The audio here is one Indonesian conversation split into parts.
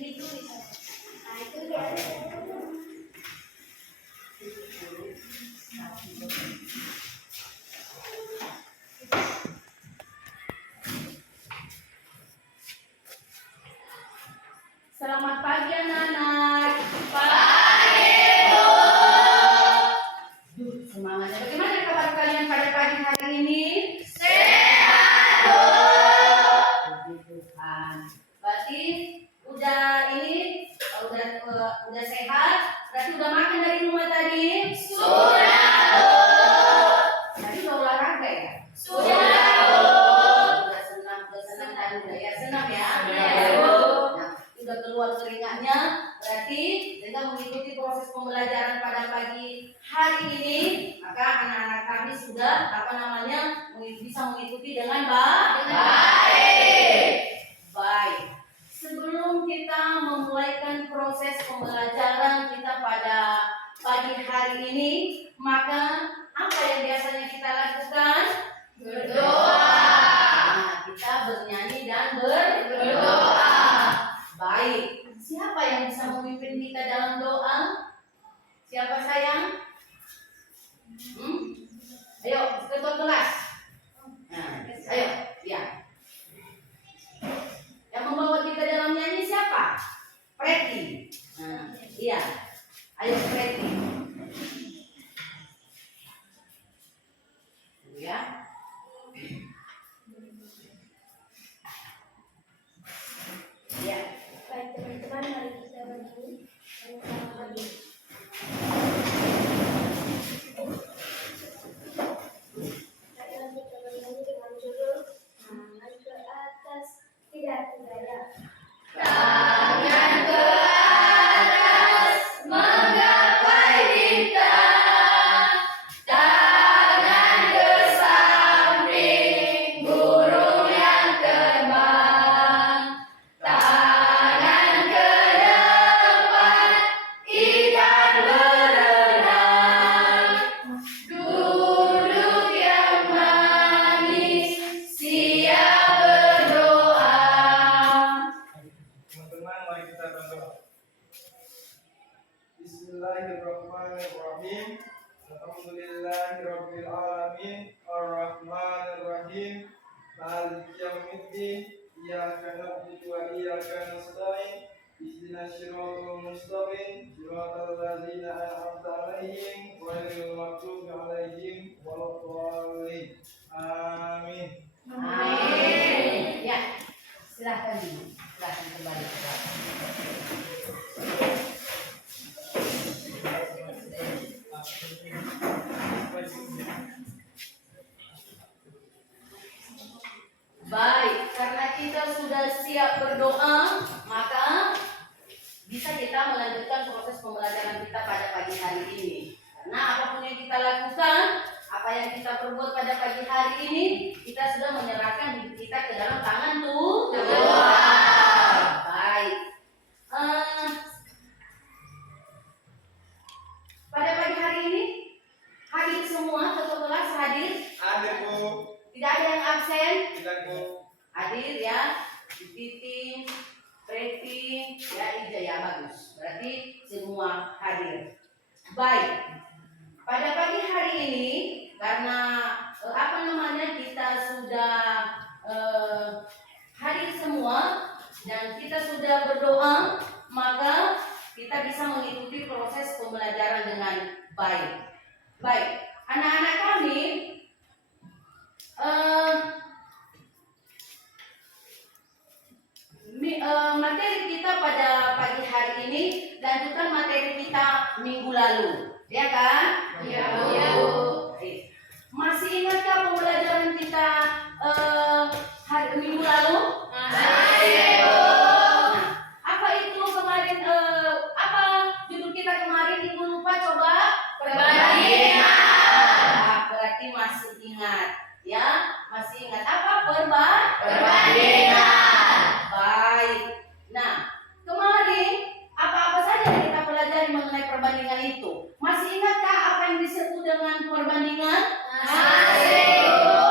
gitu misalnya. Nah itu dia. Selamat pagi anak-anak. Pagi Bu. Semangatnya. Bagaimana kabar kalian pada pagi hari ini? Sehat Bu. Puji Tuhan. Berarti udah sehat. Berarti udah makan dari rumah tadi? Sudah Bu. Tadi udah olahraga ya? Sudah Bu. Udah senam tadi udah ya senam ya? Iya, Bu. Nah, udah keluar keringatnya. Berarti dengan mengikuti proses pembelajaran pada pagi hari ini, maka anak-anak kami sudah bisa mengikuti dengan Baik. baik. Sebelum kita memulaikan proses pembelajaran kita pada pagi hari ini, maka apa yang biasanya kita lakukan? Berdoa. Nah, kita bernyanyi dan berdoa. Baik. Siapa yang bisa memimpin kita dalam doa? Siapa sayang? Ayo, ketua kelas. Nah, ayo, ya. Yang membawa kita dalam nyanyi siapa? Preti. Nah, iya. Ayo Preti. Ya. Ya. Baik teman-teman, mari kita bernyanyi sama-sama lagi. Ayo kita bernyanyi dengan judul Tangan ke atas, tidak berdaya. Tangan ke atas, menggapai bintang. Tangan ke samping, burung yang terbang. Tangan ke depan, ikan berenang. Duduk yang manis, siap berdoa. Teman-teman, mari kita berdoa. Bismillahirrahmanirrahim. Alhamdulillahirabbil alamin, arrahmanirrahim, maliki yaumiddin, iyyaka na'budu wa iyyaka nasta'in, ihdinas siratal mustaqim, siratal ladzina an'amta 'alaihim, ghairil maghdubi 'alaihim waladdallin. Amin. Amin. Ya, silahkan kembali ke kelas. Baik, karena kita sudah siap berdoa, maka bisa kita melanjutkan proses pembelajaran kita pada pagi hari ini. Karena apapun yang kita lakukan, apa yang kita perbuat pada pagi hari ini, kita sudah menyerahkan hidup kita ke dalam tangan Tuhan. Baik. Pada pagi hari ini, hadir semua, ketua kelas hadir. Ada Bu. Tidak ada yang absen. Tidak Bu. Hadir ya, Titin, Preti, ya Ija ya, bagus. Berarti semua hadir. Baik. Pada pagi hari ini, karena kita sudah hadir semua dan kita sudah berdoa, maka kita bisa mengikuti proses pembelajaran dengan baik. Baik, anak-anak kami, materi kita pada pagi hari ini lanjutan materi kita minggu lalu, ya kan? Iya, Bu. Masih ingatkah pembelajaran kita hari minggu lalu? Masih, Bu. Nah, apa itu kemarin? Apa judul kita kemarin? Ibu lupa, coba. Perbandingan. Nah, berarti masih ingat, ya? Masih ingat apa Perbandingan. Baik. Nah, kemarin apa-apa saja yang kita pelajari mengenai perbandingan itu? Masih ingatkah apa yang disebut dengan perbandingan? Masih, Bu.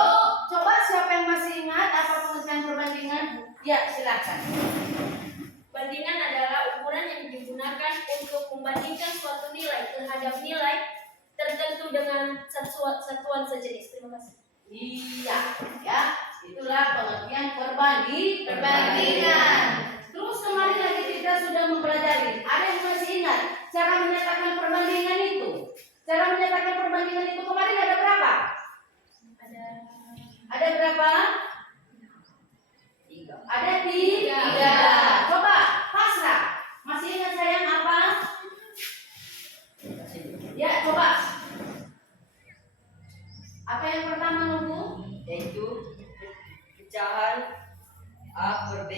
Coba siapa yang masih ingat apa pengertian perbandingan? Ya, silakan. Perbandingan adalah ukuran yang digunakan untuk membandingkan suatu nilai terhadap nilai tertentu dengan satuan sejenis. Terima kasih. Iya, ya. Itulah pengertian perbandingan. Terus kemarin lagi kita sudah mempelajari. Ada yang masih ingat cara menyatakan perbandingan itu? Cara menyatakan perbandingan itu kemarin ada berapa? Ada berapa? Ada tiga. Coba pasrah. Masih ingat sayang apa? Ya, coba. Apa yang pertama nunggu? Yaitu pecahan A per B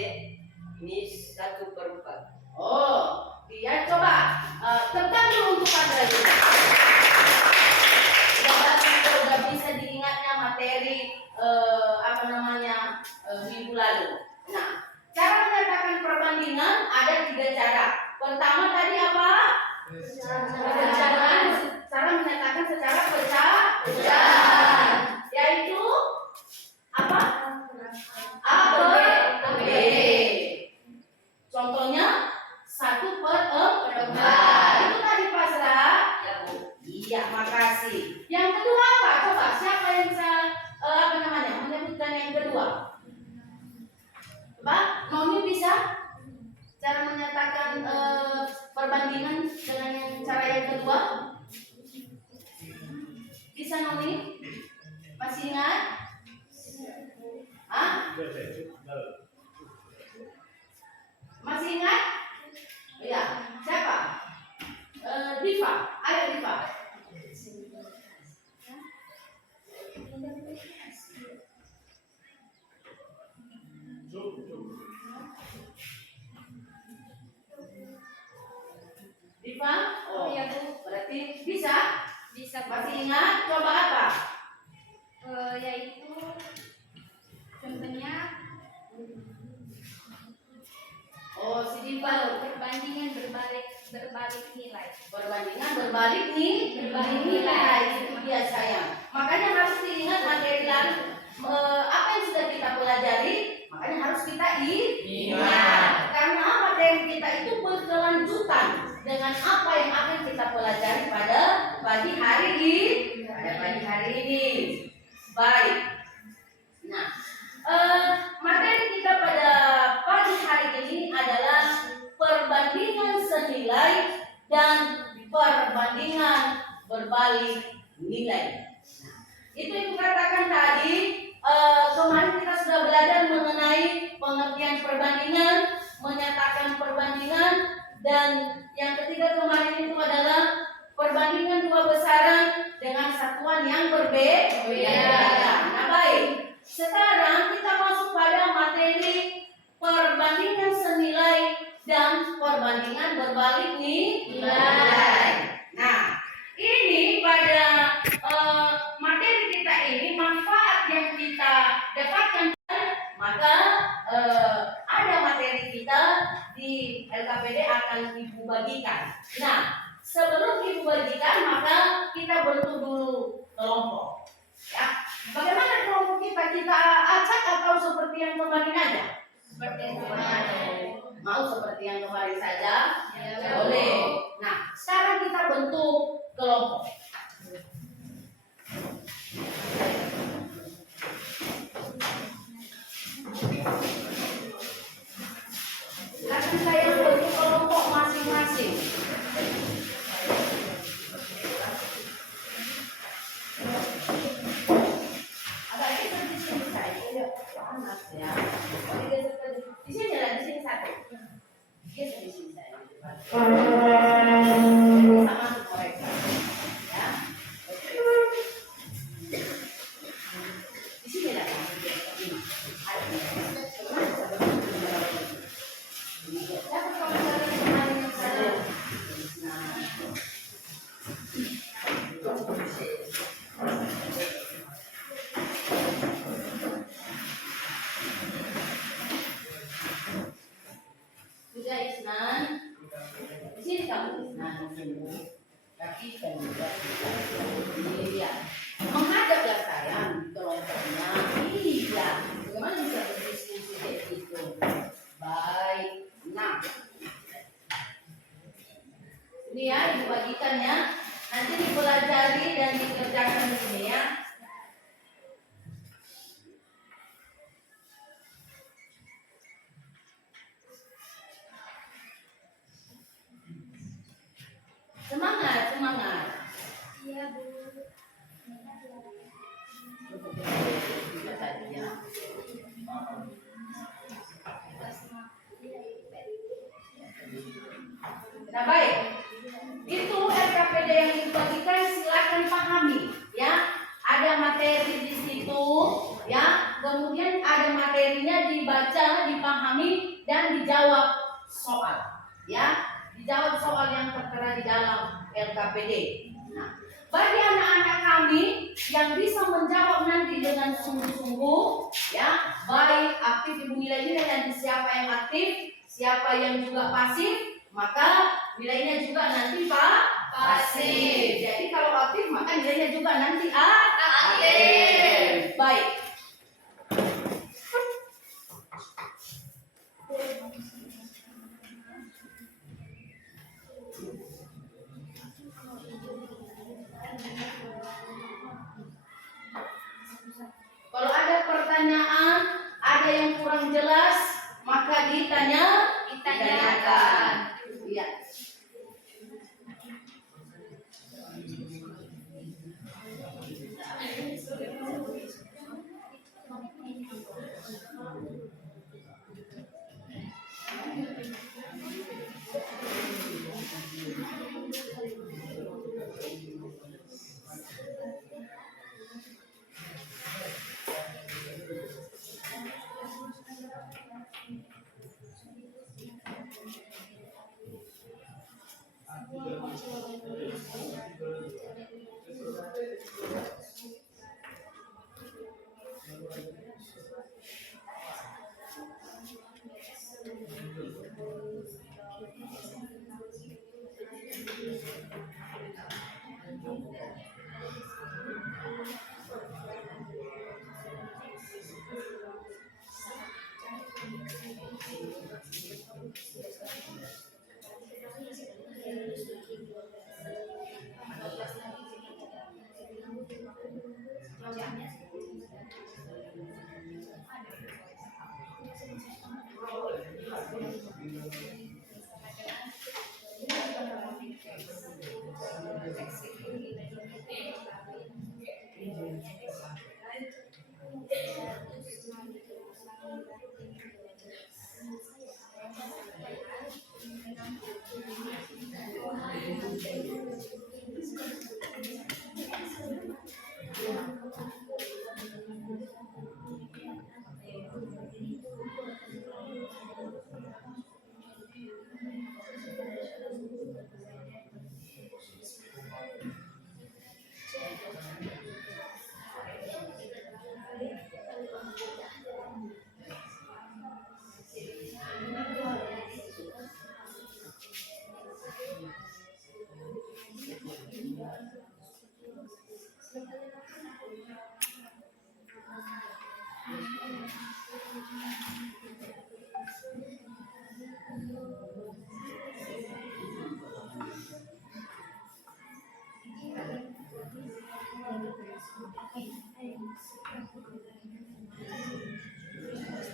ini 1/4. Oh, dia coba tentang dulu untuk Padra juga. Sudah bisa diingatnya materi minggu lalu. Nah, cara menyatakan perbandingan ada 3 cara. Pertama tadi apa? Cara menyatakan secara pecahan, yaitu apa? A per B. Contohnya 1/4. Itu tadi pasrah. Iya, makasih. Yang kedua apa? Coba siapa yang bisa menyebutkan yang kedua? Coba, Noni bisa cara menyatakan perbandingan dengan yang cara yang kedua? Bisa Noni? Masih ingat? Hah? Masih ingat? Iya. Siapa? Diva. Ayo Diva. Diva? Oh iya Bu. Berarti bisa? Bisa Masih ingat? Coba apa? yaitu contohnya Oh, si Diva. perbandingan berbalik nilai. Perbandingan berbalik nilai. Itu dia sayang. Makanya harus diingat materi lalu. Apa yang sudah kita pelajari, makanya harus kita ingat. Karena materi kita itu berkelanjutan dengan apa yang akan kita pelajari pada pagi hari ini. Baik. Nah, materi kita pada pagi hari ini adalah perbandingan senilai dan perbandingan berbalik nilai. Nah, itu katakan tadi. Kemarin kita sudah belajar mengenai pengertian perbandingan, menyatakan perbandingan, dan yang ketiga kemarin itu adalah perbandingan dua besaran dengan satuan yang berbeda. Nah baik, sekarang kita masuk pada materi perbandingan senilai dan perbandingan berbalik nilai. Nah, ini pada materi kita ini manfaat yang kita dapatkan, maka ada materi kita di LKPD akan Ibu bagikan. Nah, sebelum Ibu bagikan maka kita bentuk dulu kelompok. Ya, bagaimana kelompok kita? Kita acak atau seperti yang kemarin aja? Seperti yang kemarin. Mau seperti yang kemarin saja? Ya, boleh. Nah, sekarang kita bentuk kelompok. Silakan saya bentuk kelompok masing-masing. Agak geser di sini saya, panas ya. Di sini lah, di sini satu. Geser di sini saya. Sama mereka. Ya. Di sini lah. Dapat komentar kemarin yang saya. Sudah Isnan, di sini kamu Isnan. Nah baik, itu LKPD yang dibagikan silakan pahami ya. Ada materi di situ ya, kemudian ada materinya dibaca, dipahami dan dijawab soal ya, dijawab soal yang tertera di dalam LKPD. Nah, bagi anak-anak kami yang bisa menjawab nanti dengan sungguh-sungguh ya, baik aktif ibu nilai-nilai nanti siapa yang aktif, siapa yang juga pasif, maka nilainya juga nanti pasif. Jadi kalau aktif maka nilainya juga nanti aktif. Baik. Kalau ada pertanyaan, ada yang kurang jelas, maka ditanyakan. Iya.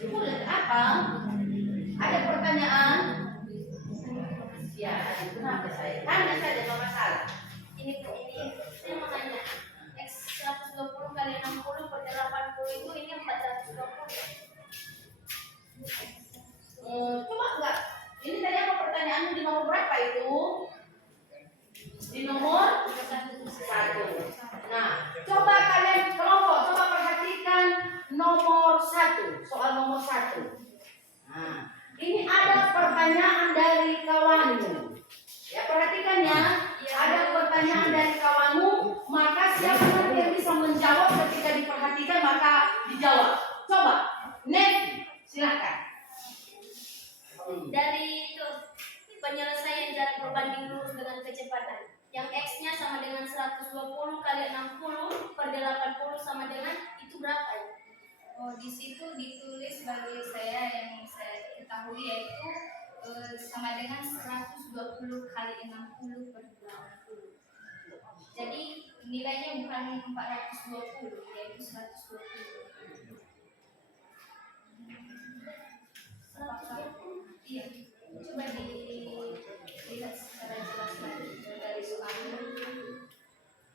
Bulat apa? Ada pertanyaan? Ya, kenapa saya? Tanya saja, apa masalah? Ini saya mau tanya. X 120 kali 60 per 80 itu ini 420. Coba enggak? Ini tadi apa pertanyaanmu di nomor berapa itu? Di nomor 1. Nah, coba kalian kelompok, coba perhatikan nomor 1, soal nomor 1. Nah, ini ada pertanyaan dari kawanmu. Ya, perhatikan ya. Ada pertanyaan dari kawanmu, maka siapa nanti yang bisa menjawab ketika diperhatikan maka dijawab. Coba, Nevi, silakan. Dari itu penyelesaian jarak berbanding lurus dengan kecepatan yang X-nya sama dengan 120 kali 60 per 80 sama dengan itu berapa ya? Oh, di situ ditulis bagi saya yang saya ketahui yaitu sama dengan 120 kali 60 per 80. Jadi nilainya bukan 420 yaitu 120. Apakah iya? Coba dilihat secara jelas lagi dari soalnya.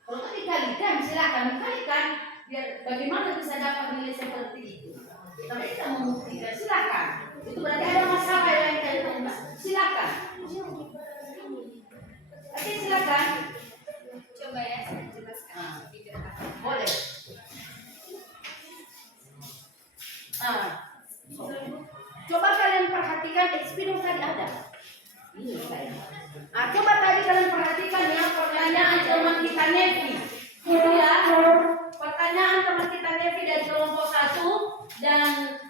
Kalau itu dikalikan, silakan dikalikan biar bagaimana bisa dapat nilai seperti itu. Kita bisa membuktikan. Itu berarti ada masalah yang kalian tanya. Silakan. Oke, silakan. Coba ya saya jelaskan Ah. lebih dekat. Boleh. Coba kalian perhatikan ekspedisi tadi ada. Ini saya. Coba tadi kalian perhatikan ya pertanyaan teman kita Nevi. Ya, pertanyaan teman kita Nevi dari kelompok 1 dan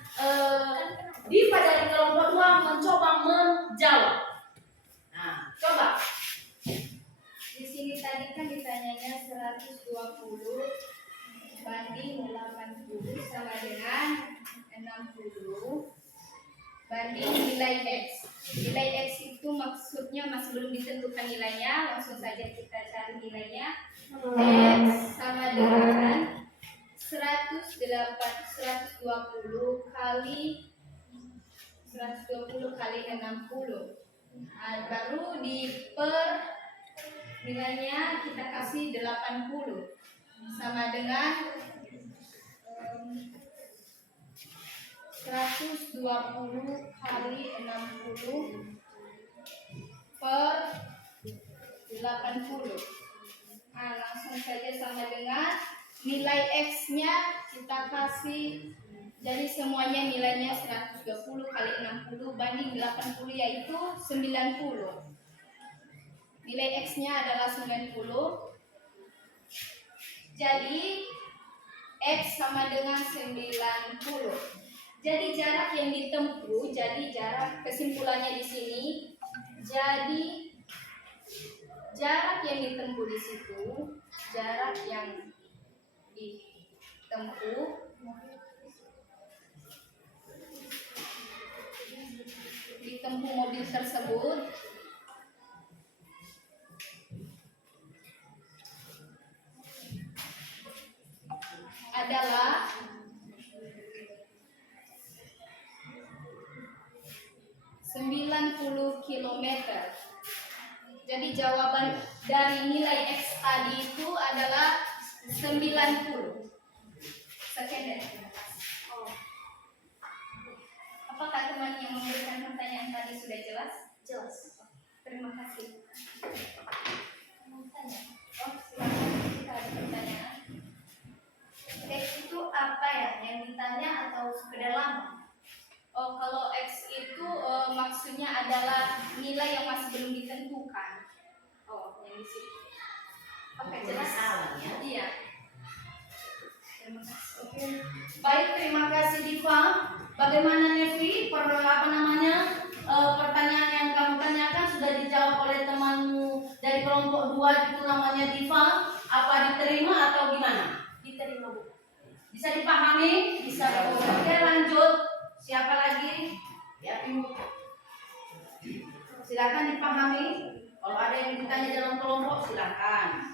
Diva dari kelompok 2 mencoba menjawab. Nah, coba. Di sini tadi kan ditanyanya 120 banding 80 sama dengan 60 banding nilai X. Nilai X itu maksudnya masih belum ditentukan nilainya, langsung saja kita cari nilainya. X sama dengan 120 kali 60. Nah, baru nilainya kita kasih 80 sama dengan 120 kali 60 per 80. Nah, langsung saja sama dengan nilai X-nya kita kasih, jadi semuanya nilainya 120 kali 60 banding 80 yaitu 90. Nilai X-nya adalah 90. Jadi X sama dengan 90. Jadi jarak yang ditempuh, jadi jarak kesimpulannya di sini, jadi jarak yang ditempuh di situ, jarak yang ditempuh mobil tersebut adalah 90 km. Jadi jawaban dari nilai X tadi itu adalah 90. Sekian dari terima kasih. Apakah teman yang memberikan pertanyaan tadi sudah jelas? Jelas. Terima kasih. Silakan jika ada pertanyaan. X itu apa ya? Yang ditanya atau sekedar lama? Kalau X itu maksudnya adalah nilai yang masih belum ditentukan. Yang di situ. Oke, jelas. Ya. Iya. Terima kasih. Oke. Baik, terima kasih Diva. Bagaimana Nevi? Pertanyaan yang kamu tanyakan sudah dijawab oleh temanmu dari kelompok 2 itu namanya Diva. Apa diterima atau gimana? Diterima, Bu. Bisa dipahami? Bisa. Oke, lanjut. Siapa lagi? Ya, Ibu. Silakan dipahami. Kalau ada yang ditanya dalam kelompok, silakan.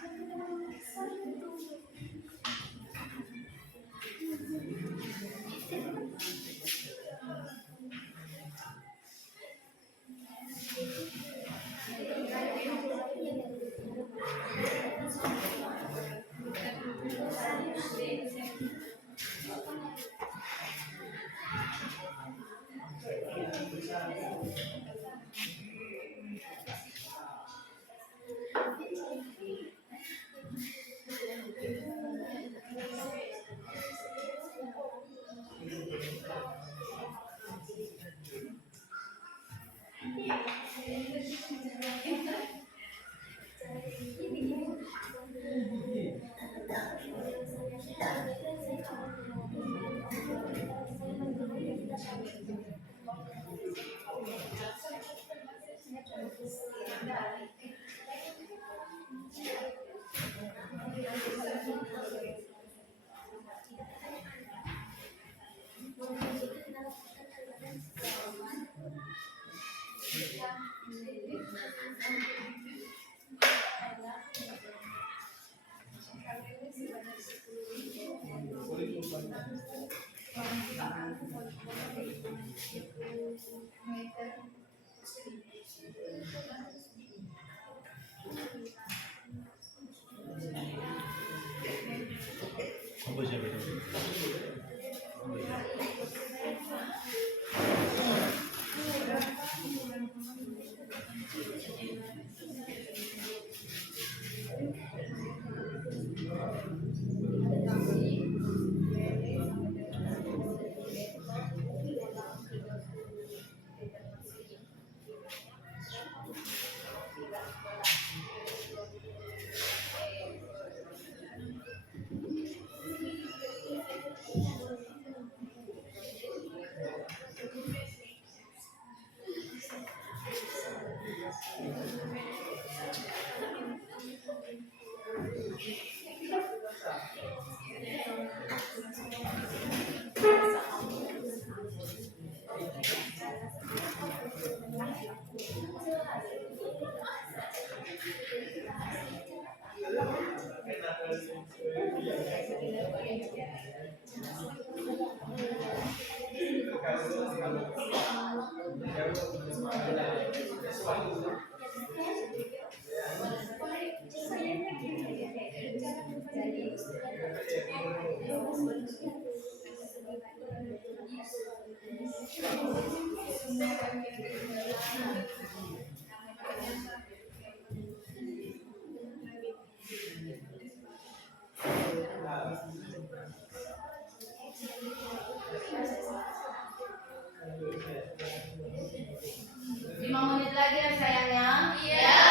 Lima menit lagi ya sayangnya. Iya.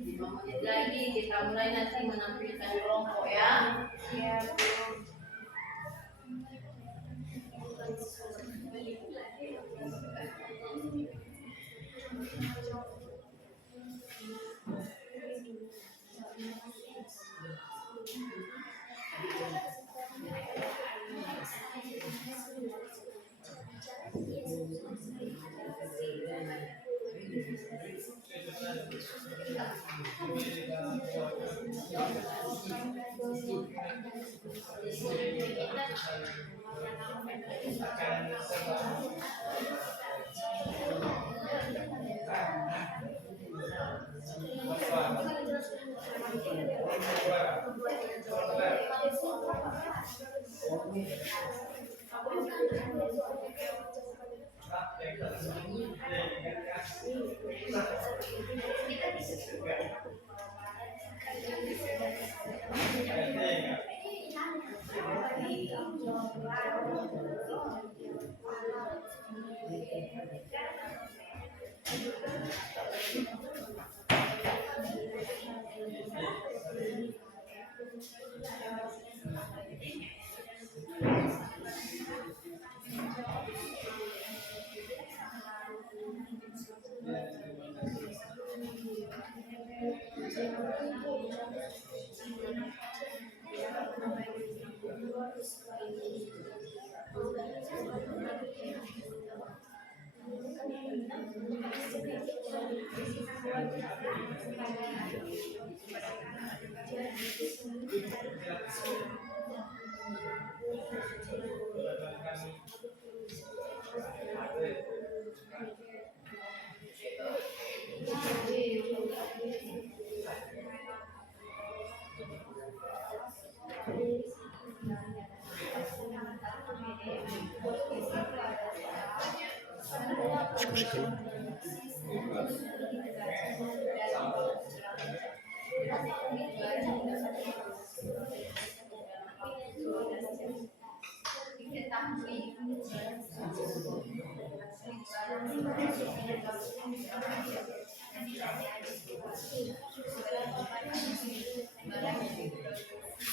5 menit lagi kita mulai nanti menampilkan kelompok ya. Iya, Bu.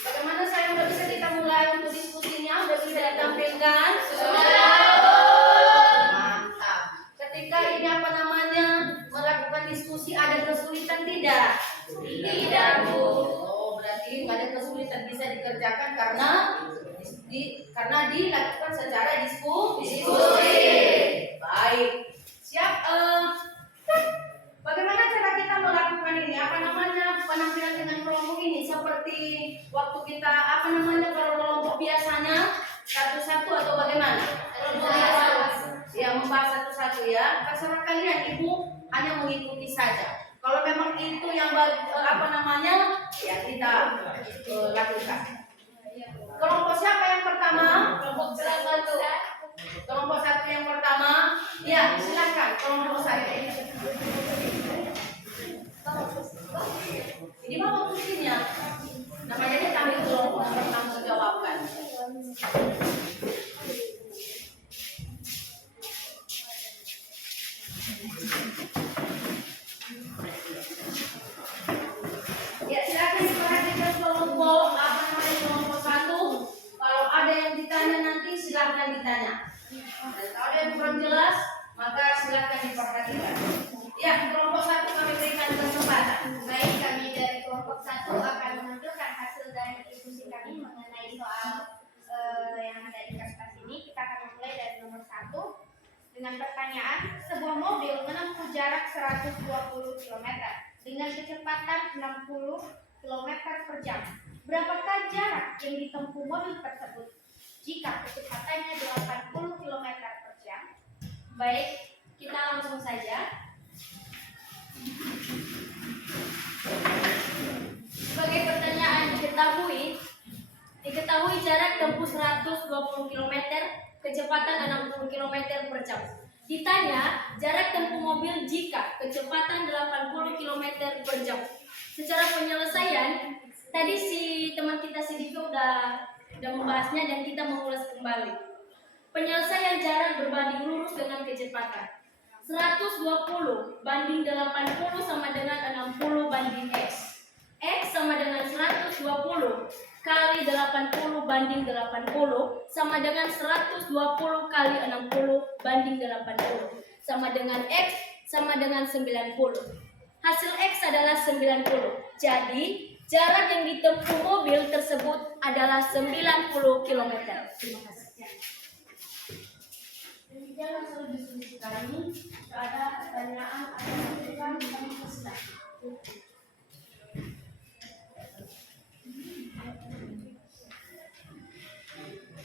Bagaimana saya udah bisa kita mulai untuk diskusinya? Udah bisa ditampilkan? Mantap. Ketika ini apa namanya melakukan diskusi ada kesulitan tidak? Tidak, Bu. Oh, berarti nggak ada kesulitan, bisa dikerjakan karena dilakukan secara diskusi. Baik. Siap. Bagaimana cara kita melakukan ini? Apa namanya penampilan dengan kelompok ini? Seperti waktu kita apa namanya kalau kelompok biasanya satu-satu atau bagaimana? Ya, membahas satu-satu ya. Terserah kalian, Ibu hanya mengikuti saja. Kalau memang itu yang apa namanya, ya kita lakukan. Kelompok siapa yang pertama? Kelompok satu. Kelompok satu yang pertama. Ya, silakan kelompok satu. Ini mau fungsinya. Namanya kita ambil kelompok yang bertanggung jawabkan. Ya, silakan diperhatikan kelompok apa namanya kelompok satu. Kalau ada yang ditanya nanti silakan ditanya. Dan kalau ada yang kurang jelas maka silakan diperhatikan. Ya, kelompok satu kami berikan kesempatan. Baik, kami dari kelompok satu akan menampilkan hasil dari diskusi kami mengenai soal yang ada di kertas ini. Kita akan mulai dari nomor 1 dengan pertanyaan: sebuah mobil menempuh jarak 120 km dengan kecepatan 60 km per jam. Berapakah jarak yang ditempuh mobil tersebut jika kecepatannya 80 km per jam? Baik, kita langsung saja. Sebagai pertanyaan diketahui jarak tempuh 120 km, kecepatan 60 km per jam. Ditanya jarak tempuh mobil jika kecepatan 80 km per jam. Secara penyelesaian, tadi si teman kita si Diko udah membahasnya dan kita mengulas kembali. Penyelesaian jarak berbanding lurus dengan kecepatan. 120 banding 80 sama dengan 60 banding X. X sama dengan 120 kali 80 banding 80 sama dengan 120 kali 60 banding 80 sama dengan X sama dengan 90. Hasil X adalah 90. Jadi jarak yang ditempuh mobil tersebut adalah 90 km. Terima kasih. Demikian hasil diskusi kami. Ada pertanyaan atau masukan kami persilakan.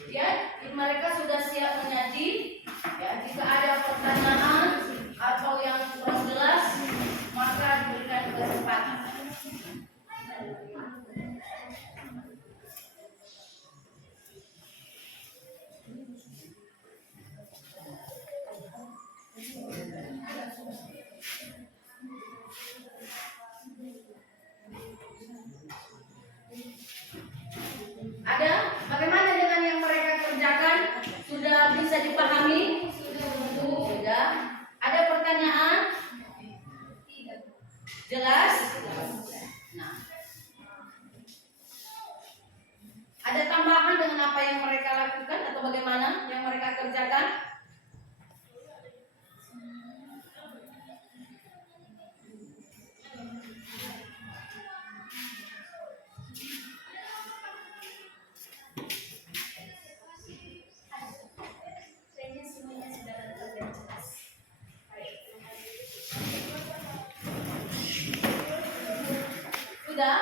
Ya, mereka sudah siap menyaji. Ya, jika ada pertanyaan atau yang kurang jelas, maka diberikan kesempatan. Ada? Bagaimana dengan yang mereka kerjakan? Sudah bisa dipahami? Sudah. Ada pertanyaan? Jelas? Nah. Ada tambahan dengan apa yang mereka lakukan atau bagaimana yang mereka kerjakan? Kayaknya semuanya sudah lengkap dan jelas. Sudah?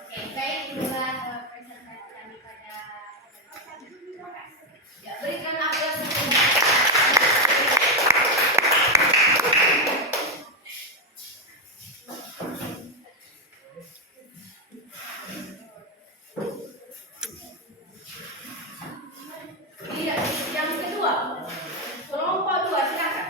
Oke, baik itulah presentasi kami pada Ya, berikan apresiasi. Iya, yang kedua. Kelompok 2, silakan.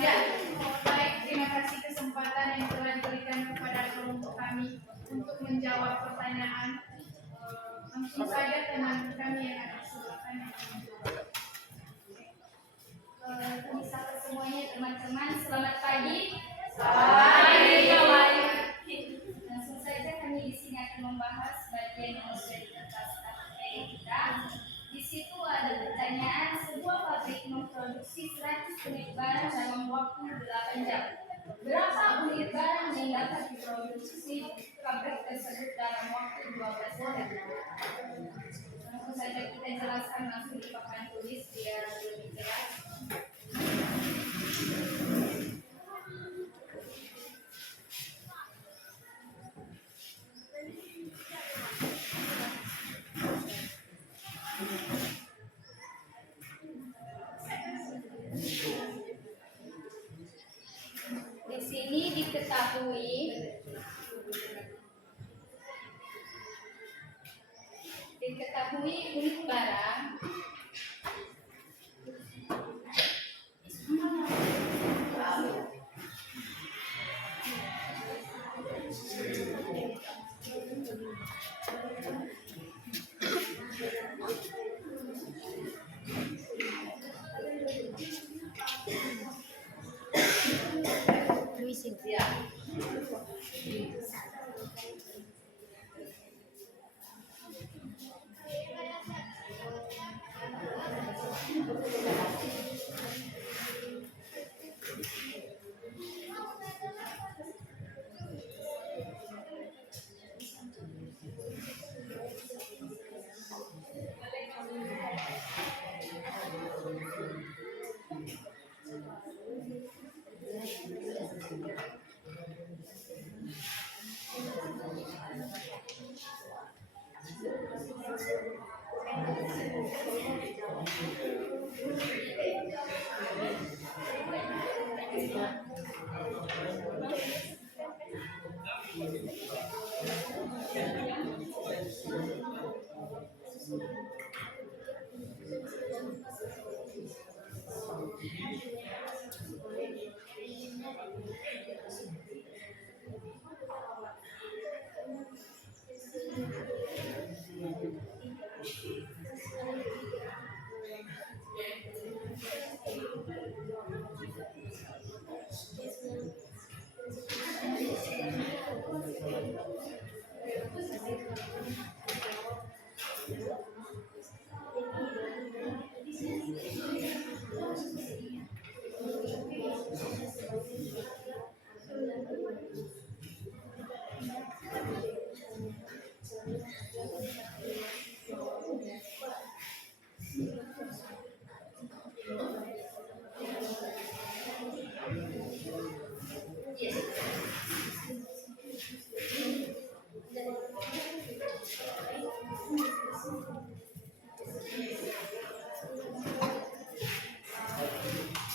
Ya, baik, terima kasih kesempatan yang telah diberikan kepada kelompok kami untuk menjawab pertanyaan. Langsung saja teman kami yang ada di sebelah kanan. Kami sapa semuanya teman-teman. Selamat pagi. Langsung saja kami di sini akan membahas bagian yang sudah di kertas materi kita. Di situ ada pertanyaan, sebuah pabrik memproduksi 100 unit barang dalam waktu 8 jam. Berapa unit barang yang dapat diproduksi pabrik tersebut dalam waktu 12 hari? Langsung saja kita jelaskan langsung di papan tulis biar lebih jelas. Di sini diketahui unit barang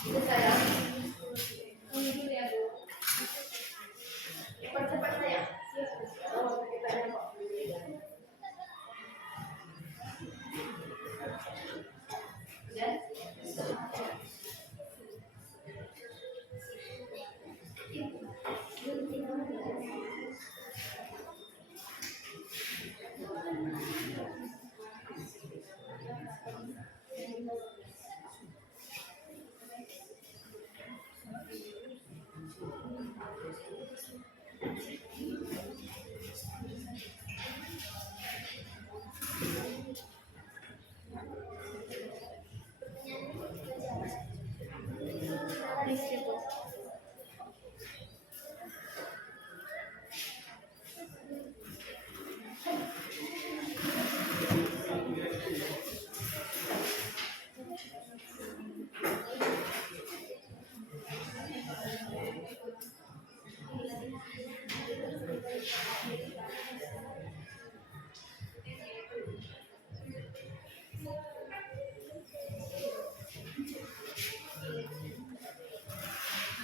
Itu sayang. Mundur ya Bu. Cepat-cepat sayang. Oh, kita ada kok. Ya.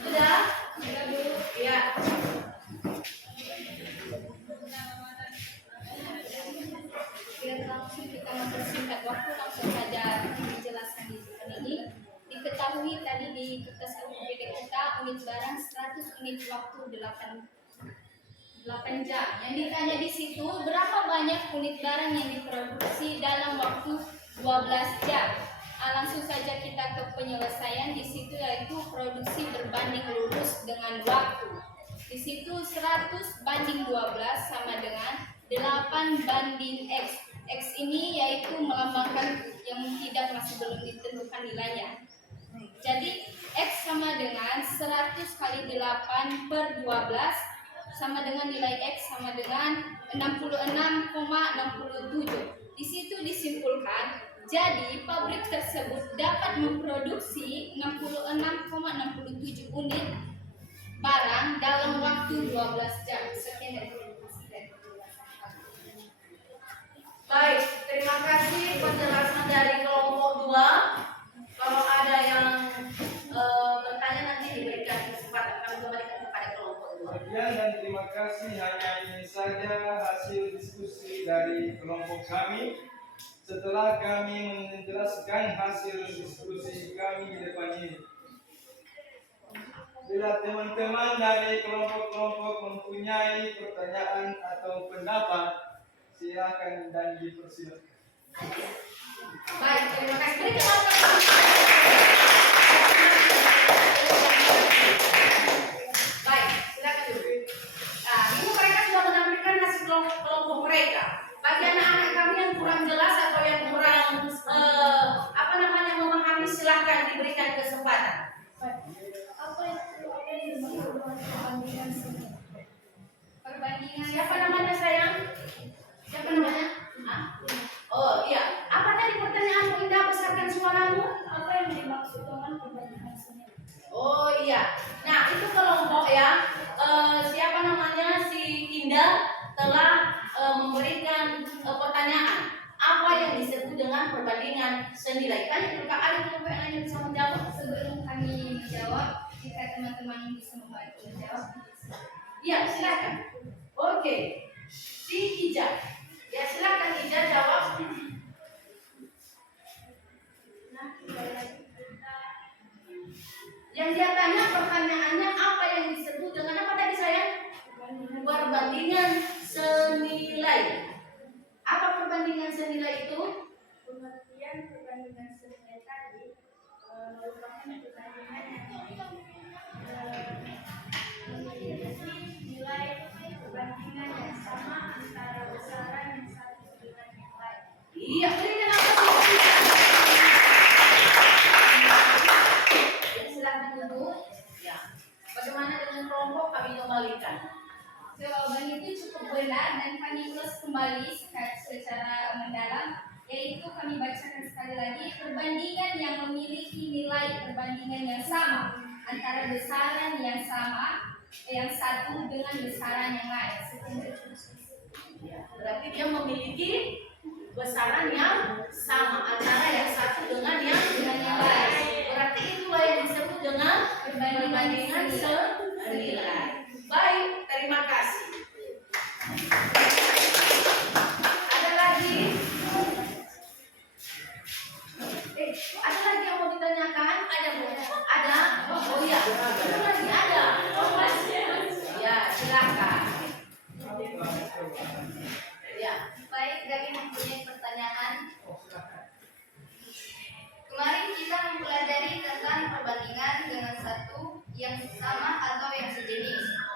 Sudah? Sudah Bu. Iya. Biar langsung kita mempersingkat waktu, langsung saja dijelaskan di depan ini. Diketahui tadi di kertas UPD kita unit barang 100, unit waktu 8 jam. Yang ditanya di situ berapa banyak unit barang yang diproduksi dalam waktu 12 jam. Langsung saja kita ke penyelesaian di situ, yaitu produksi berbanding lurus dengan waktu. Di situ 100 banding 12 sama dengan 8 banding X. X ini yaitu melambangkan yang tidak, masih belum ditentukan nilainya. Jadi X sama dengan 100 kali 8 per 12 sama dengan nilai X sama dengan 66,67. Di situ disimpulkan, jadi pabrik tersebut dapat memproduksi 66,67 unit barang dalam waktu 12 jam. Sekian dari Baik, terima kasih penjelasan dari kelompok 2. Kalau ada yang bertanya nanti diberikan kesempatan kami kembalikan kepada kelompok 2. Sekian dan terima kasih. Hanya ini saja hasil diskusi dari kelompok kami. Setelah kami menjelaskan hasil diskusi kami di depan ini, bila teman-teman dari kelompok-kelompok mempunyai pertanyaan atau pendapat, silakan dan dipersilakan. Baik, terima kasih. Berikan tepuk Baik, silakan dulu. Nah, ini mereka sudah menampilkan hasil kelompok mereka. Bagi anak-anak kami yang kurang jelas atau yang kurang memahami, silakan diberikan kesempatan. perbandingan. Siapa namanya sayang? Siapa namanya? Hah? Oh iya. Apa tadi pertanyaanmu, Indah? Besarkan suaramu. Apa yang dimaksud dengan perbandingan seni? Oh iya. Nah itu kelompok ya. Siapa namanya, si Indah telah memberikan pertanyaan. Apa yang disebut dengan perbandingan perbandingan senilai? Tanya dulu Kak Ali, kalau Kak Ali bisa menjawab. Sebelum kami menjawab, jika teman-teman bisa membantu menjawab. Iya, silakan. Oke. Si Ija. Ya, silakan Ija jawab. Yang dia tanya pertanyaannya apa yang disebut dengan apa tadi saya? Perbandingan senilai. Apa perbandingan senilai itu? Pengertian perbandingan senilai tadi merupakan perbandingan yang memiliki nilai perbandingan yang sama antara besaran yang satu dengan yang lain. Iya, berikan apa sih? Ya, silakan duduk. Ya. Bagaimana dengan kelompok kami kembalikan? Jawaban itu cukup benar dan kami ulas kembali secara mendalam, yaitu kami bacakan sekali lagi, perbandingan yang memiliki nilai perbandingan yang sama antara besaran yang sama yang satu dengan besaran yang lain. Ya, berarti dia memiliki besaran yang sama antara yang satu dengan yang lain. Berarti itulah yang disebut dengan perbandingan senilai. Baik, terima kasih. Ada lagi? Ada lagi yang mau ditanyakan? Ada Bu? Ada? Oh iya, ada lagi ada. Oh masih. Ya, silakan. Ya. Baik, kami mempunyai pertanyaan. Kemarin kita mempelajari tentang perbandingan dengan satu yang sama atau yang sejenis.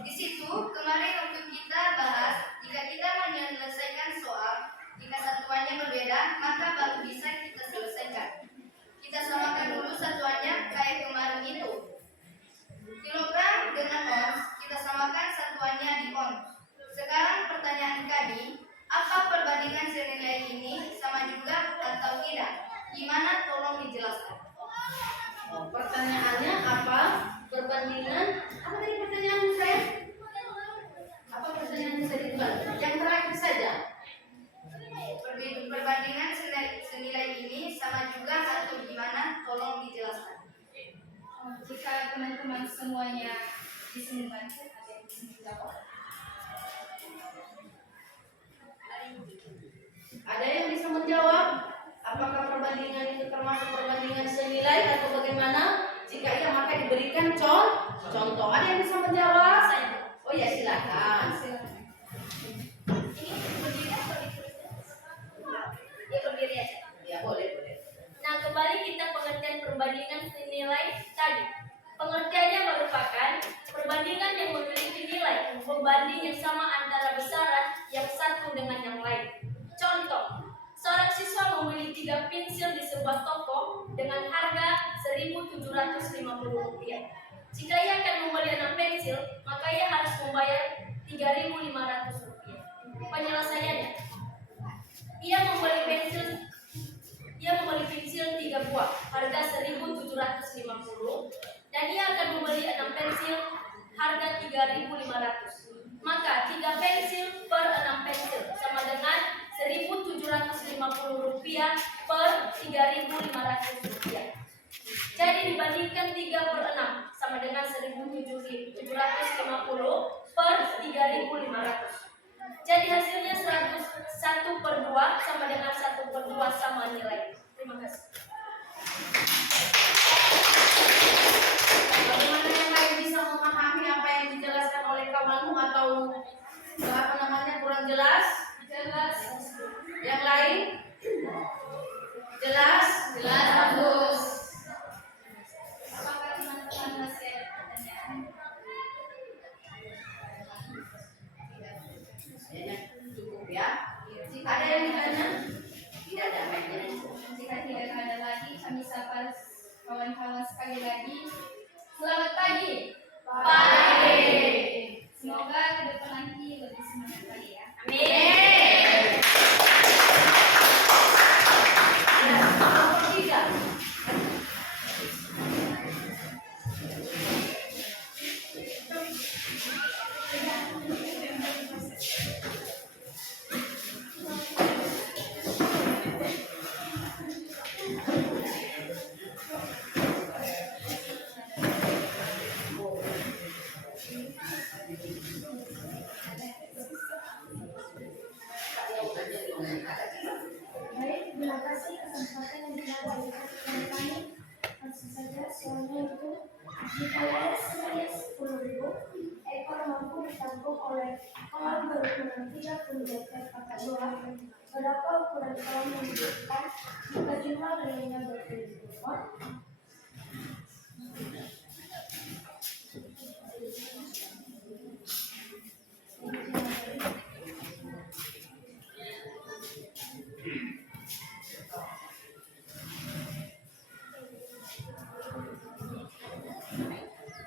Di situ kemarin waktu kita bahas, jika kita menyelesaikan soal, jika satuannya berbeda, maka baru bisa kita selesaikan. Kita samakan dulu satuannya kayak kemarin itu. Kilogram dengan ons, kita samakan satuannya di ons. Sekarang pertanyaan kami, apa perbandingan senilai ini sama juga atau tidak? Gimana? Tolong dijelaskan. Oh, pertanyaannya apa? Perbandingan? Apa tadi pertanyaan saya? Apa pertanyaan saya dibuat? Yang terakhir saja. Perbandingan senilai ini sama juga atau gimana? Tolong dijelaskan. Jika teman-teman semuanya bisa membantu, ada yang bisa menjawab. Ada yang bisa menjawab? Apakah perbandingan itu termasuk perbandingan senilai atau bagaimana? Jika iya maka diberikan contoh. Ada yang bisa menjawab? Oh ya, silakan. Ini berdiri atau ditulis? Ya berdiri aja. Ya, boleh. Nah, kembali kita pengertian perbandingan senilai tadi. Pengertiannya merupakan perbandingan yang memiliki nilai pembanding yang sama antara besaran yang satu dengan yang lain. Contoh, seorang siswa membeli 3 pensil di sebuah toko dengan harga Rp1.750. Jika ia akan membeli 6 pensil, maka ia harus membayar Rp3.500. Penyelesaiannya, ia membeli pensil 3 buah harga Rp1.750 dan ia akan membeli 6 pensil harga Rp3.500. Maka 3 pensil per 6 pensil sama dengan Rp1.750 per Rp3.500. Jadi dibandingkan 3 per 6 sama dengan Rp1.750 per Rp3.500. Jadi hasilnya 1 per 2 sama dengan 1 per 2 sama nilai. Terima kasih. Bagaimana yang lain bisa memahami apa yang dijelaskan oleh kawanmu atau kurang jelas? Jelas. Yang lain? Jelas? Bagus. Apakah teman-teman masih ada pertanyaan? Kayaknya cukup ya. Ada yang ditanya? Tidak ada. Jika tidak ada lagi, kami sapa kawan-kawan sekali lagi. Selamat pagi. Pagi. Semoga ke depan nanti lebih semangat lagi ya. Amin. Nomor 3. Baik, terima kasih kesempatan yang telah diberikan kepada kami. Langsung saja soalnya itu jika luas seluas 10.000 ekor mampu ditampung oleh kolam berukuran 30 meter pangkat 2. Berapa ukuran kolam yang dibutuhkan jika jumlah lelenya 20.000 ekor?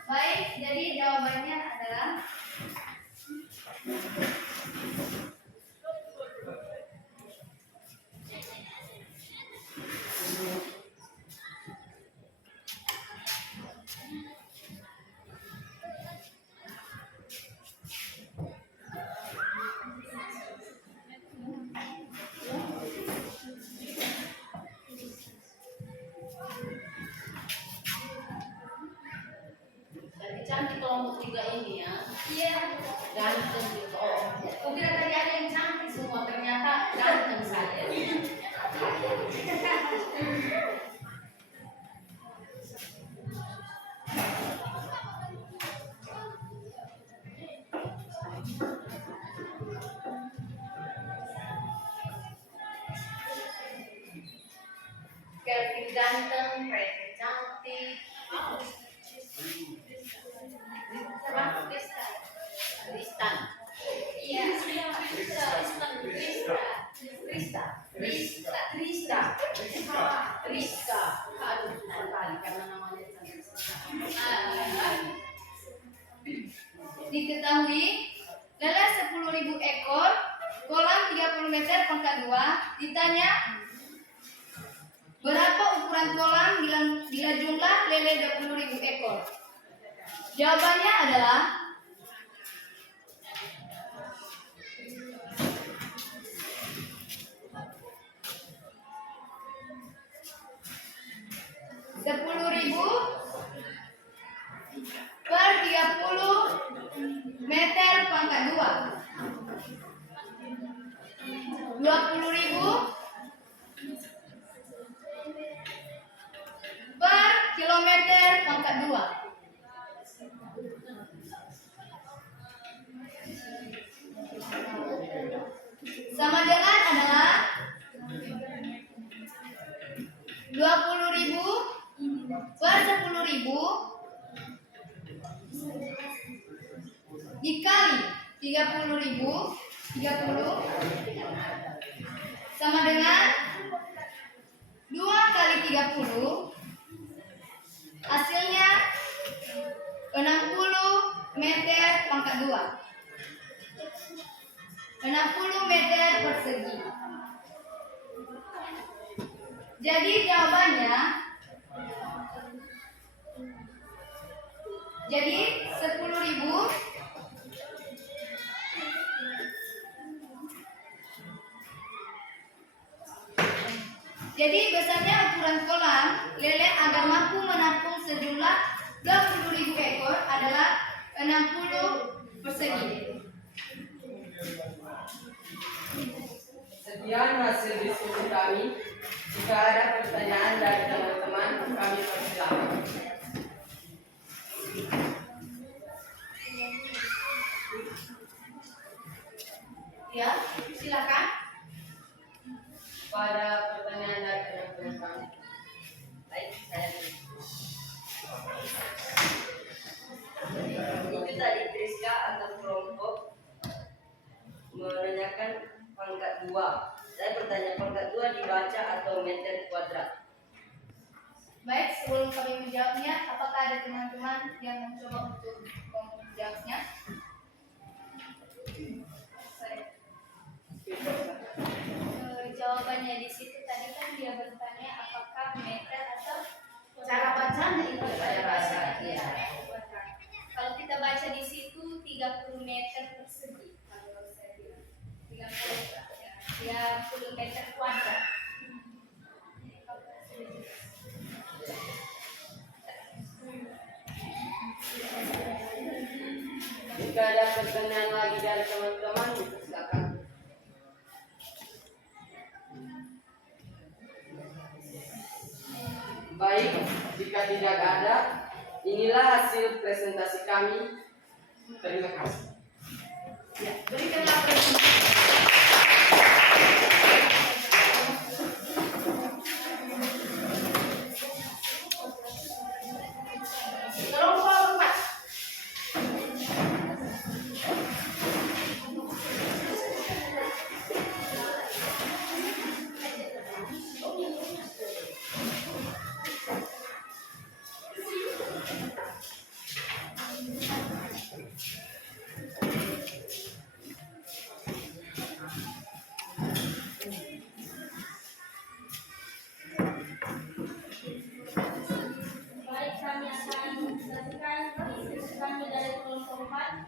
Baik, jadi jawabannya adalah Tapi cantik kelompok 3 ini ya. iya. Ganteng gitu. Oh, kukira tadi ada yang cantik semua, ternyata ganteng saja. Kevin ganteng, Preti cantik. Siapa? Tristan. Iya. Rizka. Aduh, susah sekali karena namanya cantik sekali. Diketahui lele 10.000 ekor, kolam 30 meter pangkat 2. Ditanya berapa ukuran kolam bila jumlah lele 20.000 ekor? Jawabannya adalah (10.000 per 30 meter pangkat 2). 20.000 per kilometer pangkat 2. Sama dengan adalah 20.000 per 10.000 dikali 30.000, 30 sama dengan 2 kali 30, hasilnya 60 meter pangkat 2. 60 meter persegi. Jadi jawabannya jadi 10.000 Jadi besarnya ukuran kolam lele agar mampu menampung sejumlah 20.000 ekor adalah 60 persegi. Sekian hasil diskusi kami. Jika ada pertanyaan dari teman-teman, kami persilakan. Ya, silakan. Pada pertanyaan dari teman-teman kami. Baik, saya itu tadi Triska atau kelompok menanyakan pangkat 2. Saya bertanya pangkat 2 dibaca atau meter kuadrat. Baik, sebelum kami menjawabnya, apakah ada teman-teman yang mencoba untuk menjawabnya? Jawabannya di situ tadi kan dia bertanya apakah meter atau Cara bacanya itu saya rasa ya. Kalau kita baca di situ 30 meter persegi. Kalau saya bilang 30 meter kuadrat. Jika ada pertanyaan lagi dari teman-teman, silakan. tidak ada. Inilah hasil presentasi kami. Terima kasih. Ya, berikanlah presentasi. Kelompok 4. Baik, kami akan menjelaskan diskusi kami dari kelompok 4.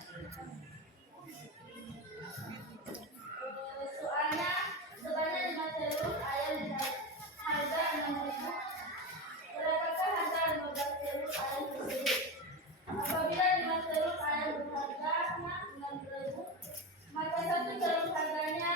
Soalnya sebanyak 5 telur ayam harga 6.000. Berapakah harga 15 telur ayam tersebut? Apabila 5 telur ayam berharga 6.000, maka satu telur harganya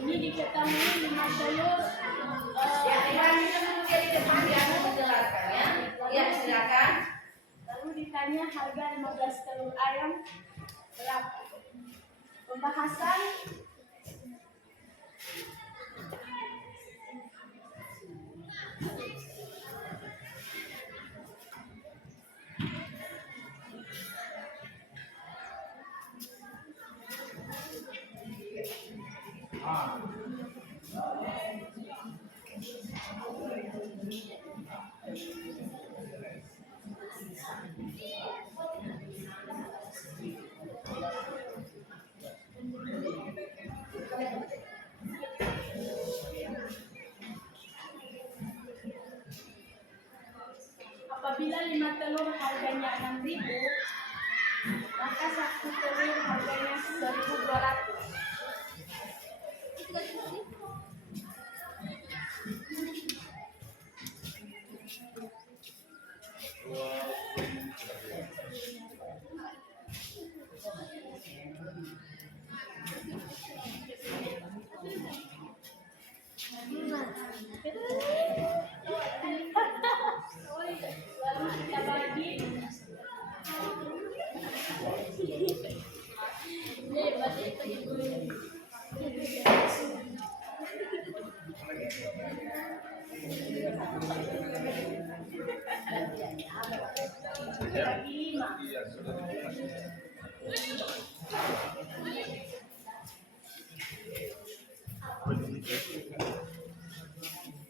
ini diketahui 5 telur Ya, dilanjutkan dulu dia di depan dia akan menjelaskan ya. Ya, silakan. lalu ditanya harga 15 telur ayam berapa. Pembahasan apabila 5 telur harganya 6.000, maka satu telur harganya 1.200. Lalu kita bagi.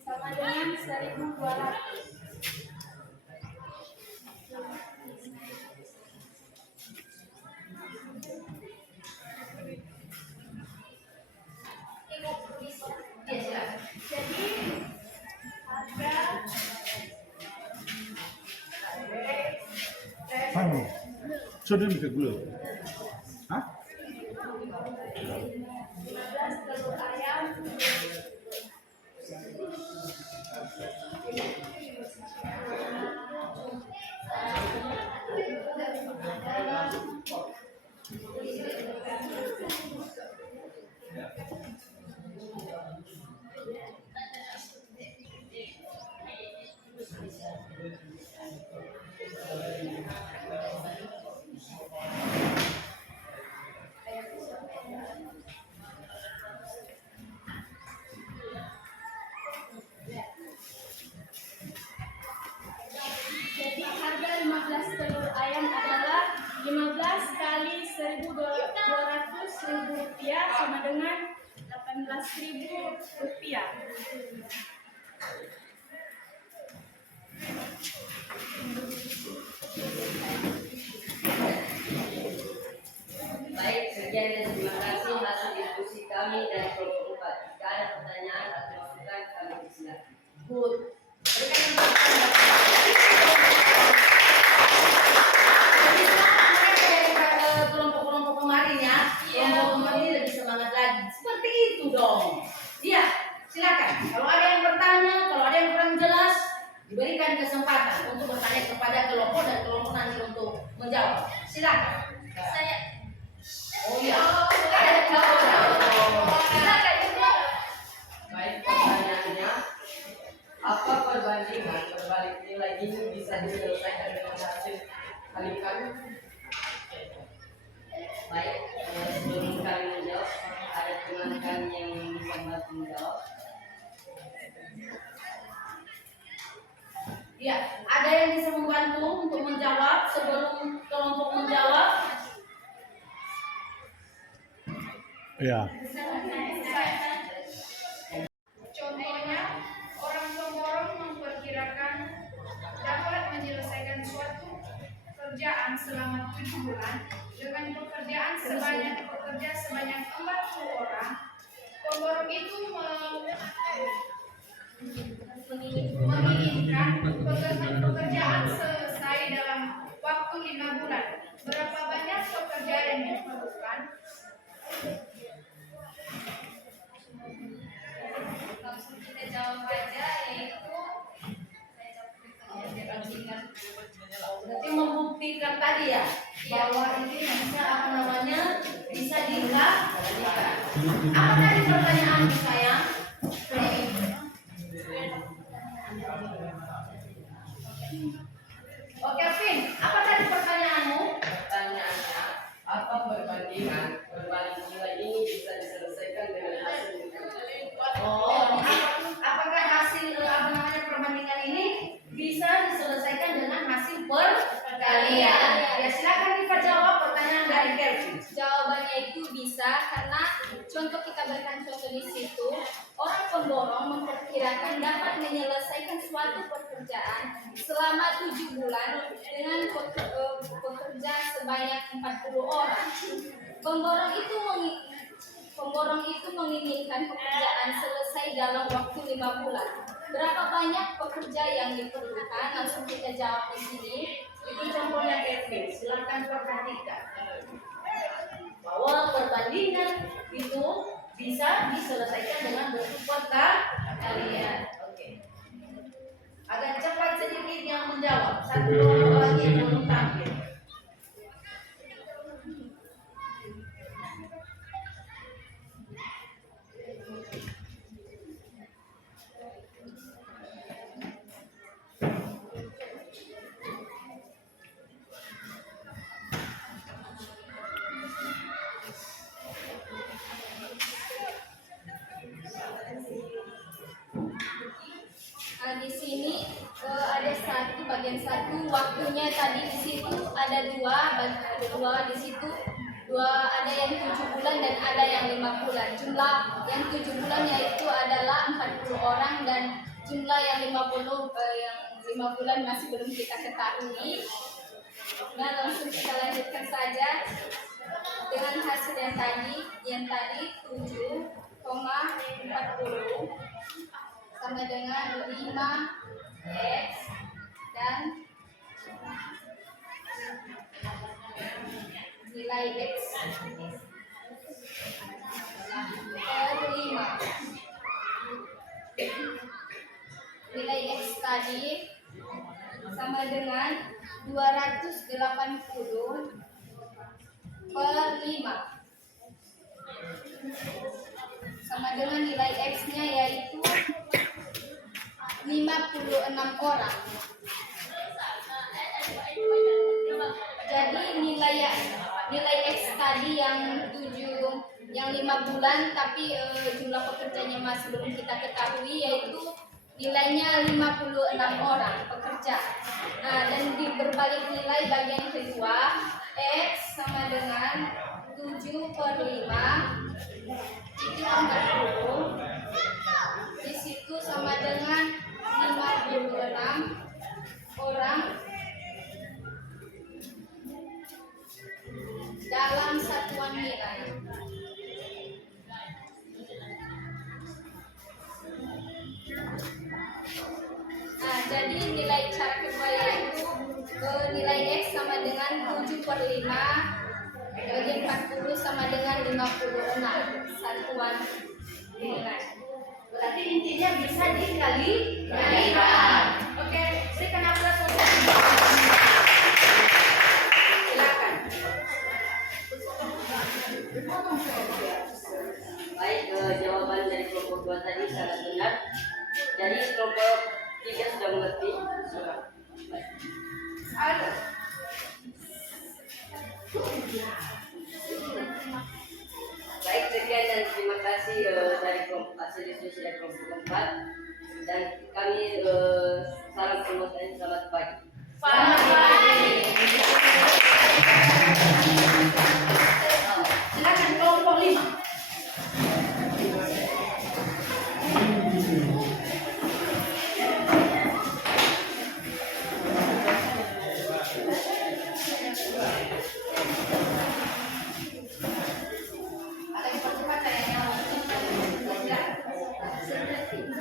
Sama dengan 1.200. Ya, silakan. Jadi harga So dia bisa gula. Hah? 15 telur ayam 15 telur ayam adalah 15 kali 1.200.000 rupiah sama dengan 18.000 rupiah. Baik, sekian dan terima kasih hasil diskusi kami dari kelompok 4. Jika ada pertanyaan atau masukan, kami persilakan. Good. Berikan yang Jadi sekarang mereka dari kelompok-kelompok kemarin ya. Kelompok kemarin ini lebih semangat lagi. Seperti itu dong. Iya, silakan. Kalau ada yang bertanya, kalau ada yang kurang jelas, diberikan kesempatan untuk bertanya kepada kelompok dan kelompok nanti untuk menjawab. Silakan. Oh iya, ada Baik, pertanyaannya, apa perbandingan berbalik nilai ini bisa diselesaikan dengan hasil kalikan? baik. Sebelum kami menjawab, ada teman kami yang bisa bantu menjawab. Ya, ada yang bisa membantu untuk menjawab sebelum kelompok menjawab? Ya. Contohnya, orang pemborong memperkirakan dapat menyelesaikan suatu pekerjaan selama 7 bulan dengan pekerja sebanyak 40 orang. Pemborong itu menginginkan pekerjaan selesai dalam waktu 5 bulan. Berapa banyak pekerja yang diperlukan? Langsung kita jawab aja, yaitu Berarti membuktikan tadi ya bahwa ini bisa apa namanya bisa dikalikan. Apa tadi pertanyaan saya? Oke, Vin, apa tadi pertanyaanmu? Pertanyaannya, apa perbandingan berbalik nilai ini bisa diselesaikan dengan hasil Oh, apakah hasil apa namanya perbandingan ini bisa diselesaikan dengan hasil perkalian? Ya, silakan kita jawab pertanyaan dari Kelvin. jawabannya itu bisa, karena contoh kita berikan contoh di situ, orang pemborong memperkirakan dapat menyelesaikan suatu pekerjaan selama 7 bulan dengan pekerja sebanyak 40 orang. Pemborong itu menginginkan pekerjaan selesai dalam waktu 5 bulan. Berapa banyak pekerja yang diperlukan? Langsung kita jawab di sini. Itu contohnya Kelvin. Silakan perhatikan bahwa perbandingan itu bisa diselesaikan dengan bentuk perkalian. Oke. Agak cepat sedikit yang menjawab. Satu orang lagi yang belum tampil. Di sini ada bagian satu waktunya tadi di situ ada dua di situ ada yang 7 bulan dan ada yang 5 bulan. Jumlah yang 7 bulan yaitu adalah 40 orang dan jumlah yang 5 bulan masih belum kita ketahui. Nah, langsung kita lanjutkan saja dengan hasil yang tadi 7,40 sama dengan 5x dan nilai x per 5. Nilai x tadi sama dengan 280 per 5 sama dengan nilai x-nya yaitu 56 orang. Jadi nilai X tadi yang 5 bulan tapi jumlah pekerjanya masih belum kita ketahui, yaitu nilainya 56 orang pekerja. Nah, dan balik nilai bagian kedua, X sama dengan 7/5 itu 40. Di situ sama dengan 56 orang dalam satuan nilai. Nah, jadi nilai cara kedua yaitu nilai X sama dengan 7/5 bagi 40 sama dengan 56 satuan nilai. Berarti intinya bisa dikalikan. Oke, silakan aplaus untuk silakan. Baik, jawaban dari kelompok 2 tadi sangat benar. Jadi kelompok 3 sudah mengerti. Baik. Baik, sekian dan terima kasih dari kelompok hasil diskusi dari kelompok 4 dan kami salam promosi selamat pagi. Selamat pagi. Silakan kelompok 5.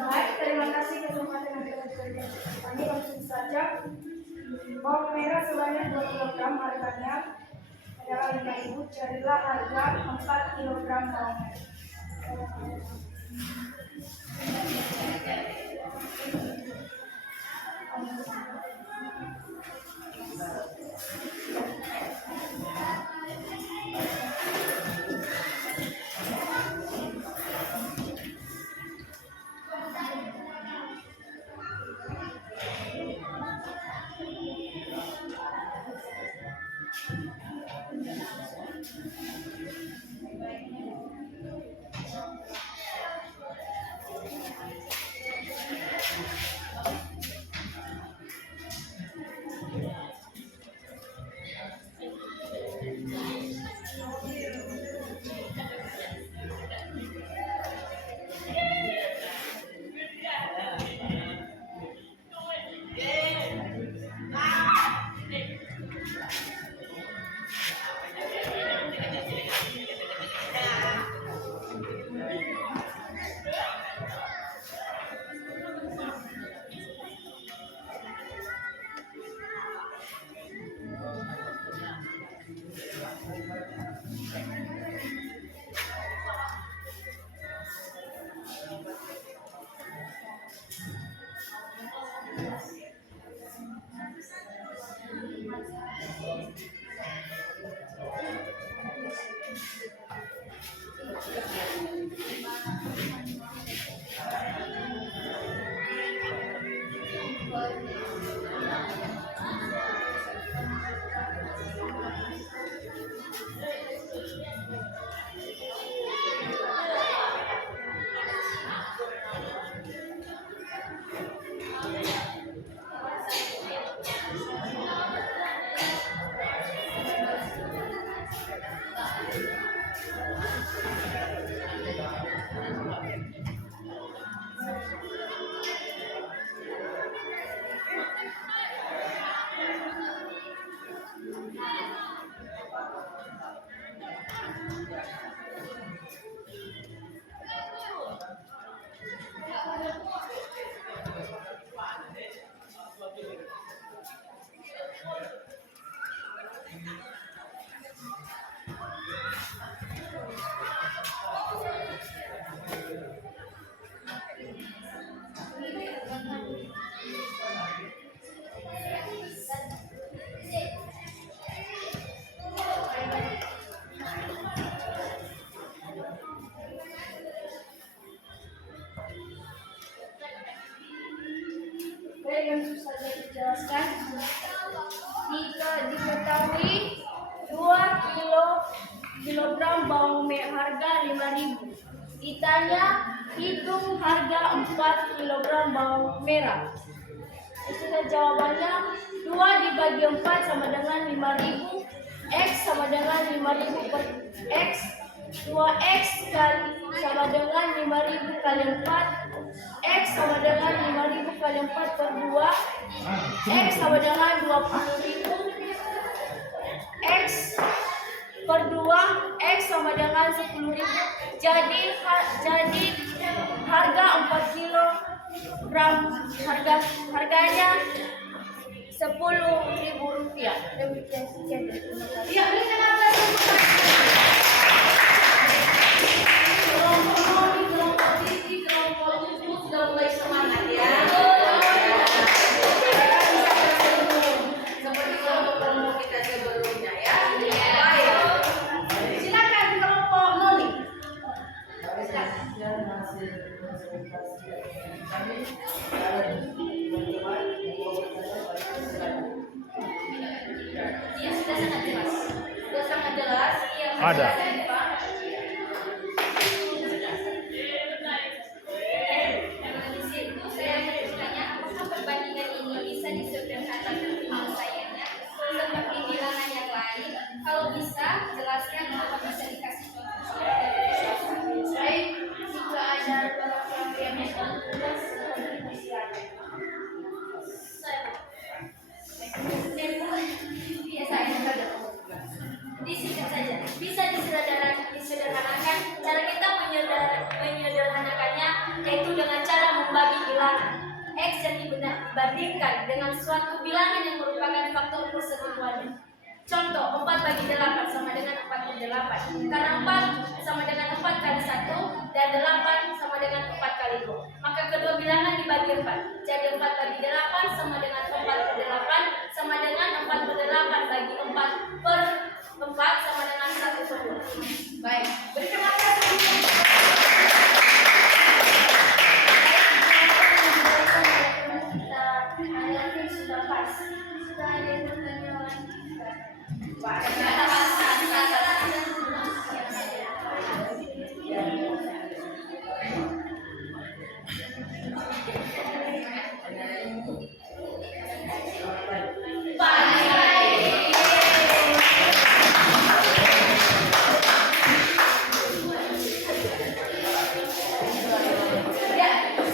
Baik, terima kasih kesempatan yang diberikan. Kami langsung saja. Bawang merah sebanyak 2 kg harganya adalah 5.000. Carilah harga 4 kg bawang merah. Langsung saja dijelaskan. Diketahui 2 kilogram bawang merah harga 5.000. Ditanya hitung harga 4 kilogram bawang merah. Sudah jawabannya 2 dibagi bagi 4 sama dengan 5.000. X sama dengan 5.000 per X. 2X sama dengan 5.000 kali 4. X sama dengan 5.000 kali 4 per 2. X sama dengan 20.000. X per 2. X sama dengan 10.000. Jadi harga 4 kilogram harganya Rp10.000. Demikian sekian. Terima kasih. Ya, ini kenapa kelompok noni, kelompok titi, kelompok tujuh sudah mulai semangat ya. Seperti kelompok kita sebelumnya ya. Baik. Silakan kelompok noni. Iya, sudah sangat jelas. Sudah sangat jelas. Ada. Di situ saya bertanya apakah perbandingan ini bisa disederhanakan penyelesaiannya seperti bilangan yang lain. Kalau bisa, jelaskan apa bisa dikasih contoh dari Baik, jika ada permasalahan yang tugas biasa saja. Disingkat saja. Bisa disederhanakan. Cara kita menyederhanakannya yaitu dengan cara membagi bilangan. X yang dibandingkan dengan suatu bilangan yang merupakan faktor persekutuannya. Contoh, 4 bagi 8 sama dengan 4 per 8. Karena 4 sama dengan 4 kali 1 dan 8 sama dengan 4 kali 2. Maka kedua bilangan dibagi 4. Jadi 4 bagi 8 sama dengan 4 per 8 sama dengan 4 per 8 bagi 4 per 4 sama dengan 1 per 2. Baik. Terima kasih. sudah pas. Sudah ada yang bertanya lagi.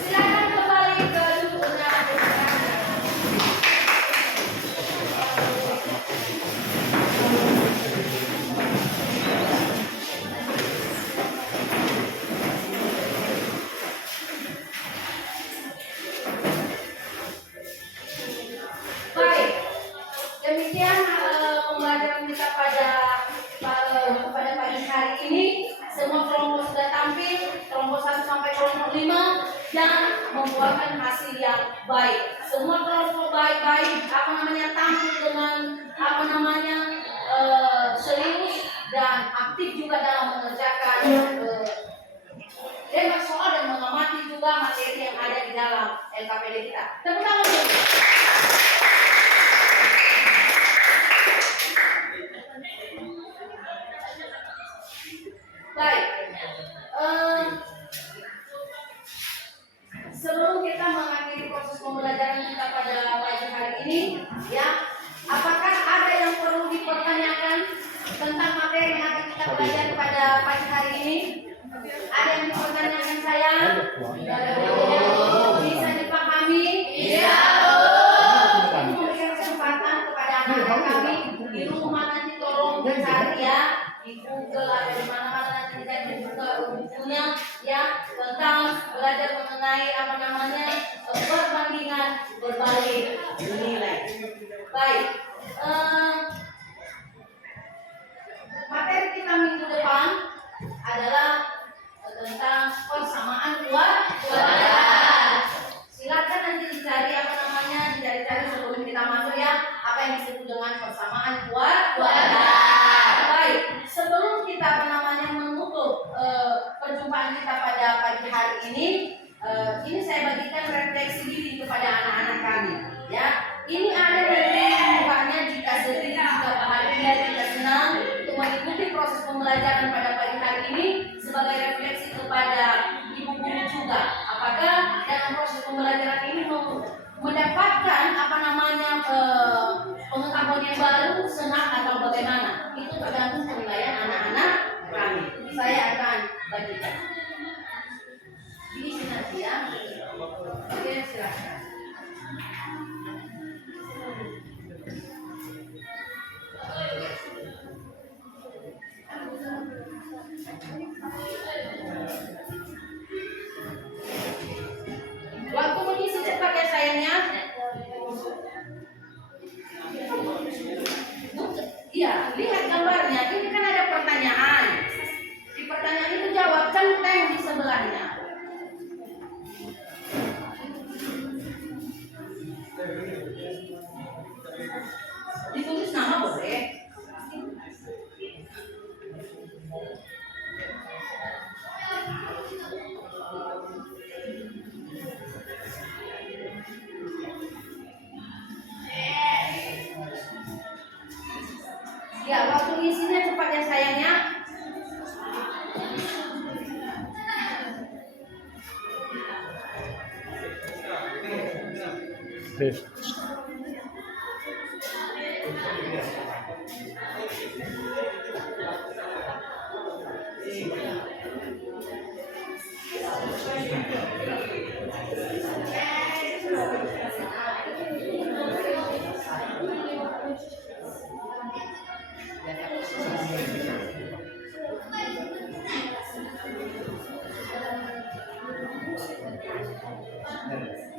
Silakan kembali ke duduknya. Baik, demikian pembelajaran kita pada pagi hari ini. Semua kelompok sudah tampil, kelompok 1 sampai kelompok 5 dan membuahkan hasil yang baik. Semua kelompok baik-baik, tampil dengan serius dan aktif juga dalam mengerjakan tembak soal dan mengamati juga materi yang ada di dalam LKPD kita. Tepuk tangan dulu. Baik, sebelum kita mengakhiri proses pembelajaran kita pada pagi hari ini, ya, apakah ada yang perlu dipertanyakan tentang materi yang akan kita pelajari pada pagi hari ini? Ada yang dipertanyakan saya? Bisa dipahami? Iya. Memberikan kesempatan kepada anak-anak kami di rumah, nanti tolong dicari ya di Google atau di mana-mana, nanti dicari juga bukunya ya tentang belajar mengenai perbandingan berbalik nilai. Baik, materi kita minggu depan adalah tentang persamaan kuadrat. Silakan nanti dicari dicari sebelum kita masuk ya, apa yang disebut dengan persamaan kuadrat. Baik, sebelum kita menutup perjumpaan kita pada pagi hari ini saya bagikan refleksi diri kepada anak-anak kami. Ya, ini ada dari mukanya jika sedih, jika bahagia, jika senang untuk mengikuti proses pembelajaran pada pagi hari ini sebagai refleksi kepada ibu guru juga. Apakah dalam proses pembelajaran ini mendapatkan pengetahuan sabun yang baru, senang atau bagaimana? Itu tergantung penilaian anak-anak kami. Saya akan bagikan. Diisi nanti ya. Oke, silakan. Waktu mengisi cepat ya sayangnya. Iya, lihat gambarnya. Ini kan ada pertanyaan. Di pertanyaan itu jawab centeng di sebelahnya. Ditulis nama boleh. Ya, waktu ngisinya cepat ya sayangnya. Fifth.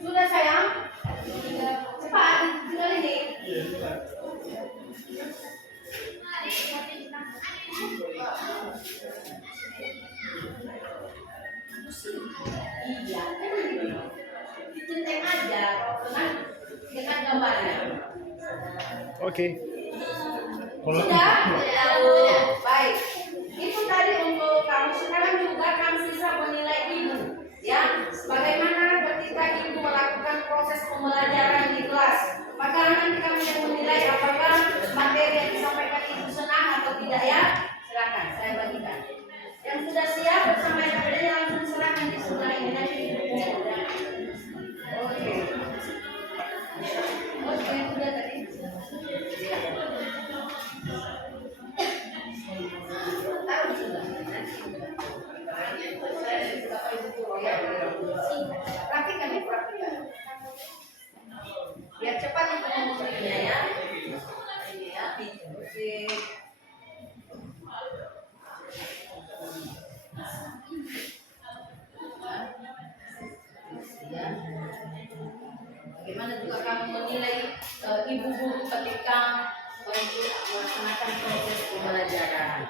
Sudah sayang? Cepat, tinggal ini. Iya, dicenteng aja dengan gambarnya. Oke. Sudah? Lalu, baik. Itu tadi untuk kamu. Sekarang juga kamu bisa menilai ibu. Ya, bagaimana ketika ibu melakukan proses pembelajaran di kelas. Maka nanti kami akan menilai apakah materi yang disampaikan ibu senang atau tidak ya. Silakan, saya bagikan. Yang sudah siap bersama SPD langsung silakan di sebelah ini nanti. Oke. Oke, sudah tadi. Taruh di sebelah. Praktikan ya, praktikan. Biar cepat itu ngomongnya ya. Ini ya. Oke. Ya. Bagaimana juga kamu menilai ibu guru ketika untuk melaksanakan proses pembelajaran?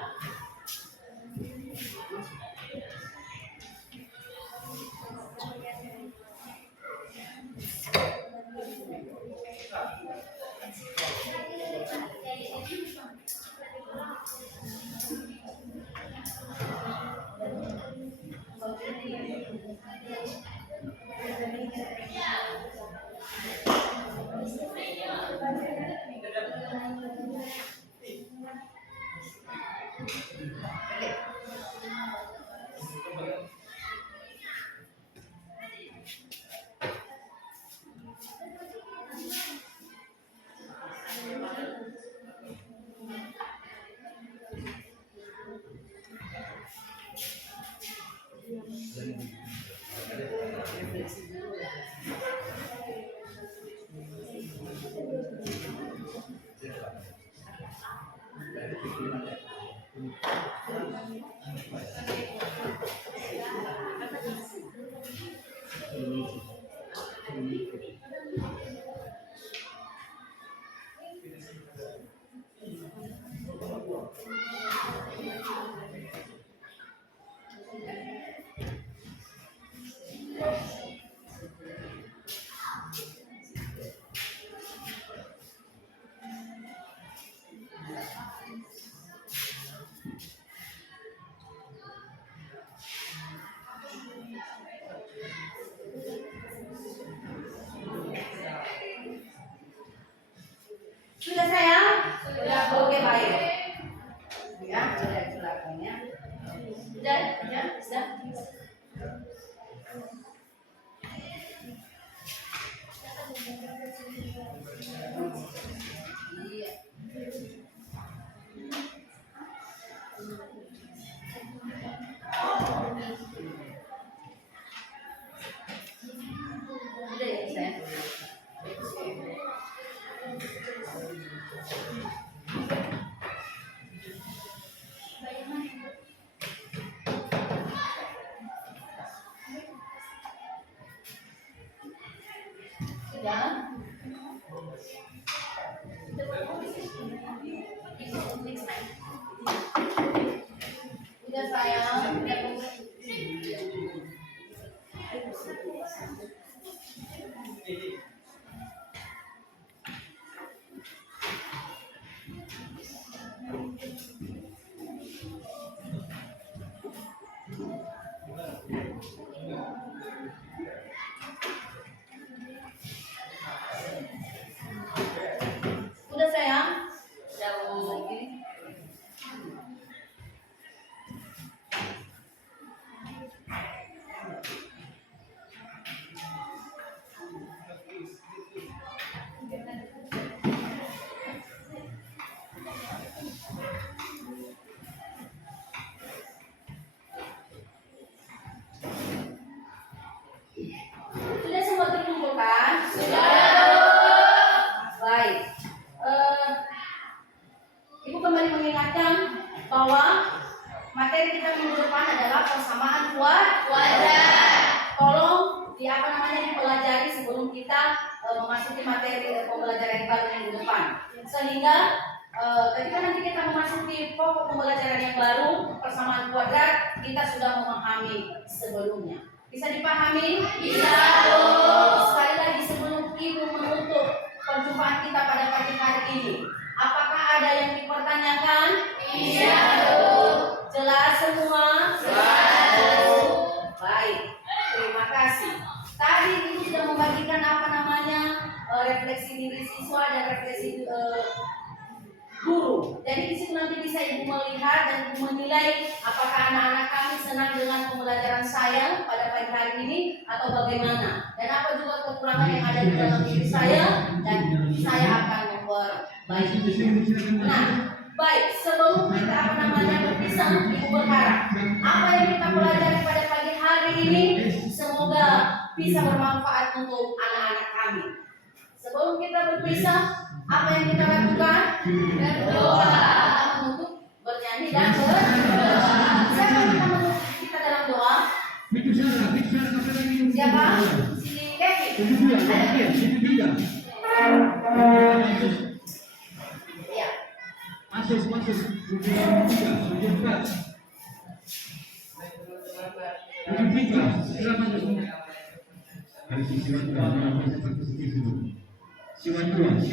Sudah sayang? Sudah, oke baik. Ya, sudah silakan ya. Sudah, ya, sudah. Iya. Ibu kembali mengingatkan bahwa materi kita minggu depan adalah persamaan kuadrat. Tolong dipelajari sebelum kita memasuki materi pembelajaran yang baru minggu depan. Sehingga ketika nanti kita memasuki pokok pembelajaran yang baru persamaan kuadrat, kita sudah memahami sebelumnya. Bisa dipahami? Bisa. Sekali lagi sebelum Ibu menutup perjumpaan kita pada pagi hari ini, apakah ada yang dipertanyakan? Iya. Jelas semua? Jelas. Baik, terima kasih. Tadi Ibu sudah membagikan refleksi diri siswa dan refleksi guru. Jadi di situ nanti bisa Ibu melihat dan Ibu menilai apakah anak-anak kami senang dengan pembelajaran saya pada pagi hari ini atau bagaimana. Dan apa juga kekurangan yang ada di dalam diri saya dan saya akan memperbaiki. Nah, baik, sebelum kita berpisah, Ibu berharap apa yang kita pelajari pada pagi hari ini semoga bisa bermanfaat untuk anak-anak kami. Sebelum kita berpisah, apa yang kita lakukan? Berdoa. Menutup, bernyanyi dan berdoa. Siapa yang kita menutup kita dalam doa? Siapa? Si Kevin. Ya. Masuk. Siwan dua masuk.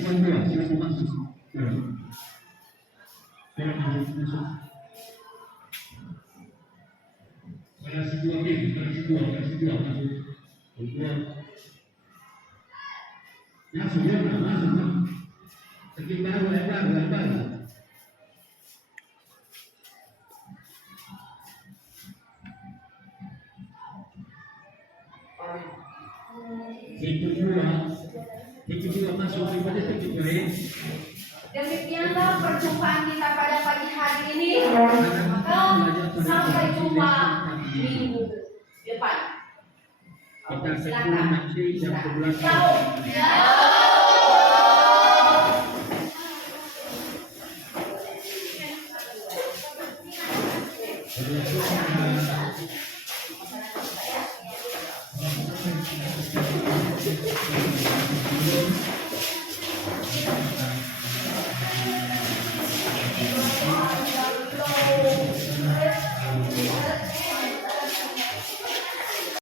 Kelas dua masuk. Sekitar lebar. Itu dua masuk kepada sedikit lain. Demikianlah perjumpaan kita pada pagi hari ini. Maka sampai jumpa minggu depan. Kita ketemu nanti jam 11. Jauh.